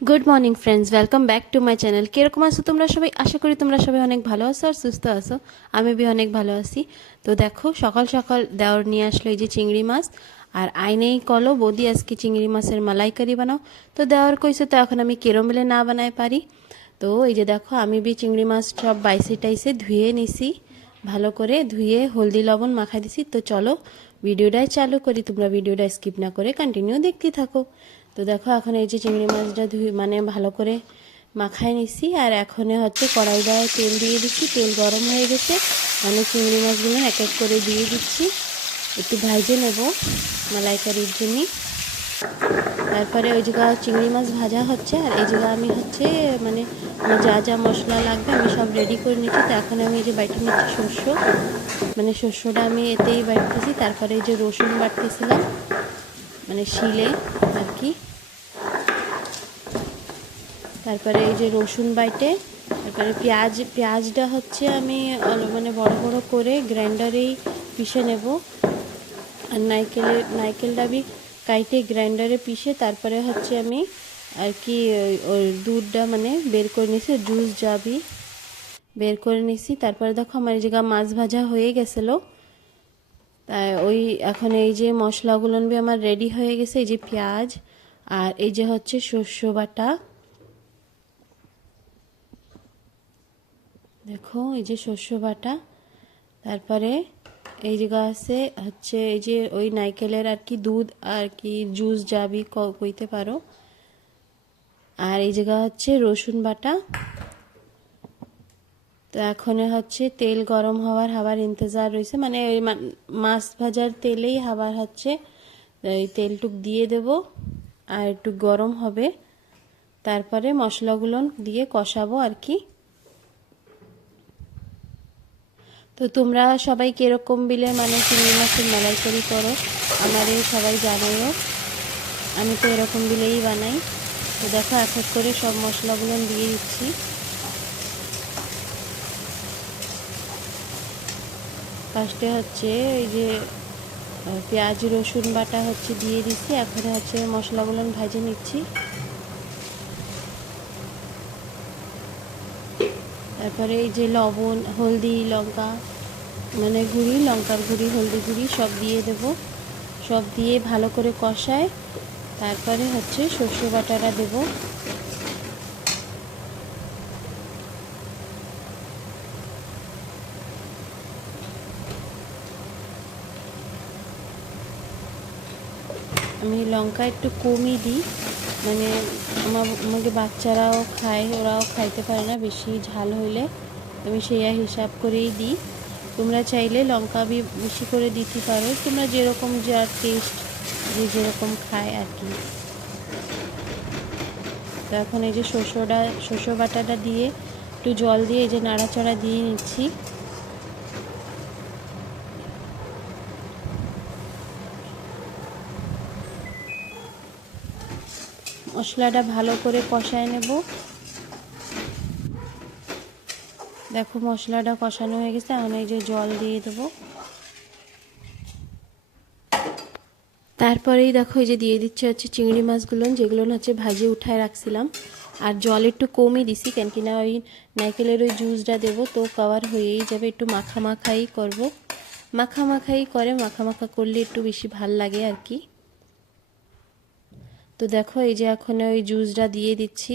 Good morning friends, welcome back to my channel. কীরকম আছো তোমরা সবাই? আশা করি তোমরা সবাই অনেক ভালো আছো আর সুস্থ আছো। আমি অনেক ভালো আছি। তো দেখো, সকাল সকাল দেওর নিয়ে আসলো এই যে চিংড়ি মাছ, আর আইনেই কলো বৌদি আজকে চিংড়ি মাছের মালাইকারি বানাও। তো দেওয়ার কইছে, তো এখন আমি কেরম মিলে না বানাই পারি। তো এই যে দেখো, আমি চিংড়ি মাছ সব বাইসে টাইসে ধুয়ে নিছি, ভালো করে ধুয়ে হলদি লবণ মাখাই দিছি। তো চলো ভিডিওটাই চালু করি, তোমরা ভিডিওটা স্কিপ না করে কন্টিনিউ দেখতে থাকো। তো দেখো, এখন এই যে চিংড়ি মাছটা ভালো করে মাখাই নিছি, আর এখন হচ্ছে কড়াইটায় তেল দিয়ে দিচ্ছি। তেল গরম হয়ে গেছে, মানে চিংড়ি মাছগুলো এক এক করে দিয়ে দিচ্ছি, একটু ভাজে নেব মালাইকারির জন্য। তারপরে ওই জায়গা চিংড়ি মাছ ভাজা হচ্ছে, আর এই জায়গা আমি হচ্ছে মানে যা যা মশলা লাগবে আমি সব রেডি করে নিচ্ছি। তো এখন আমি এই যে বাইটে নিচ্ছি শস্য, মানে শস্যটা আমি এতেই বাটতেছি। তারপরে এই যে রসুন বাটতেছিলাম, মানে শিলে আর কি। তারপরে এই যে রসুন বাইটে, তারপরে পেঁয়াজটা হচ্ছে আমি মানে বড় বড় করে গ্রাইন্ডারেই পিষে নেব। আর নারকেলটা কাইটে গ্রাইন্ডারে পিষে তারপরে হচ্ছে আমি আর কি ওই দুধটা মানে বের করে নিছি, জুস যাবি বের করে নিছি। তারপরে দেখো, আমার এই জায়গা মাছ ভাজা হয়ে গেছিলো। তাই ওই এখন এই যে মশলাগুলো আমার রেডি হয়ে গেছে। এই যে পেঁয়াজ, আর এই যে হচ্ছে শস্য বাটা, দেখো এই যে শস্য বাটা। তারপরে এই জায়গা আছে হচ্ছে এই যে ওই নারকেলের আর কি দুধ আর কি জুস যাবি কইতে পারো। আর এই জায়গা হচ্ছে রসুন বাটা। তো এখন হচ্ছে তেল গরম হওয়ার ইন্তজার রয়েছে, মানে ওই মাছ ভাজার তেলেই হচ্ছে এই তেলটুক দিয়ে দেব, আর একটু গরম হবে, তারপরে মশলাগুলো দিয়ে কষাবো আর কি। তো তোমরা সবাই কিরকম বিলে মানে চিংড়ি মাছের মালাইকারি করো আমারে সবাই জানাইও। আমি তো এরকম বিলেই বানাই। তো দেখো, এক এক করে সব মশলাগুলো দিয়ে দিচ্ছি। ফার্স্টে হচ্ছে এই যে পেঁয়াজ রসুন বাটা হচ্ছে দিয়ে দিচ্ছি, এখন হচ্ছে মশলাগুলো ভেজে নিচ্ছি। তারপরে এই যে লবণ হলদি লঙ্কা মানে গুঁড়ি, লঙ্কার গুঁড়ি হলদি গুঁড়ি সব দিয়ে দেব। সব দিয়ে ভালো করে কষায় তারপরে হচ্ছে শস্য বাটাটা দেব। আমি লঙ্কা একটু কমই দিই, মানে আমাকে বাচ্চারাও খায়, ওরাও খাইতে পারে না বেশি ঝাল হইলে, আমি সেই হিসাব করেই দিই। তোমরা চাইলে লঙ্কা বেশি করে দিতে পারো, তোমরা যেরকম যার টেস্ট যে যেরকম খায় আর কি। তো এখন এই যে শস্য বাটাটা দিয়ে একটু জল দিয়ে এই যে নাড়াচাড়া দিয়ে নিচ্ছি। মশলাটা ভালো করে কষায় নেব। দেখো মশলাটা কষানো হয়ে গেছে, এখন এই যে জল দিয়ে দেবো। তারপরেই দেখো এই যে দিয়ে দিচ্ছে হচ্ছে চিংড়ি মাছগুলো, যেগুলো হচ্ছে ভাজে উঠায় রাখছিলাম। আর জল একটু কমই দিছি, কেন কিনা ওই নারকেলের ওই জুসটা দেবো, তো কভার হয়েই যাবে। একটু মাখাই করব, মাখা করলে একটু বেশি ভাল লাগে আর কি। তো দেখো এই যে এখন ওই জুসটা দিয়ে দিচ্ছি।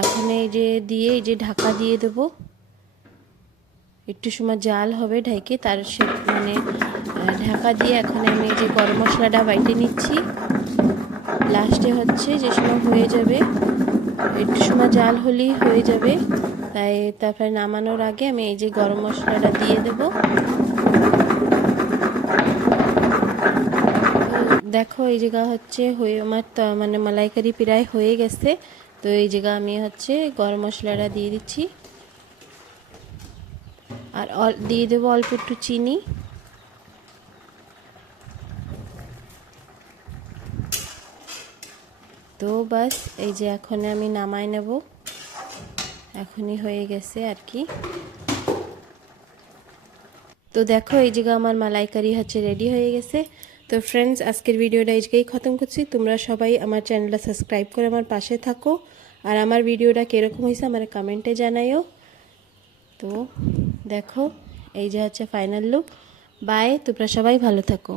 এখন এই যে দিয়ে এই যে ঢাকা দিয়ে দেবো, একটু সময় জাল হবে ঢাকে, তার সে মানে ঢাকা দিয়ে এখন আমি এই যে গরম মশলাটা বাইটে নিচ্ছি। লাস্টে হচ্ছে যে সময় হয়ে যাবে, একটু সময় জাল হলেই হয়ে যাবে, তাই তারপরে নামানোর আগে আমি এই যে গরম মশলাটা দিয়ে দেব। দেখো এই জায়গা হচ্ছে হয়ে আমার মানে মালাইকারি প্রায় হয়ে গেছে। তো এই জায়গা আমি হচ্ছে গরম মশলাটা দিয়ে দিচ্ছি, আর দিয়ে দেবো অল্প একটু চিনি। তো বাস এই যে এখন আমি নামাই নেব, এখনই হয়ে গেছে আর কি। তো দেখো এই জায়গা আমার মালাইকারি হচ্ছে রেডি হয়ে গেছে। তো ফ্রেন্ডস, আজকের ভিডিওটা আজকেই খতম করছি। তোমরা সবাই আমার চ্যানেলটা সাবস্ক্রাইব করে আমার পাশে থাকো, আর আমার ভিডিওটা কীরকম হয়েছে আমার কমেন্টে জানাইও। তো দেখো, এই যে হচ্ছে ফাইনাল লুক। বাই, তোমরা সবাই ভালো থাকো।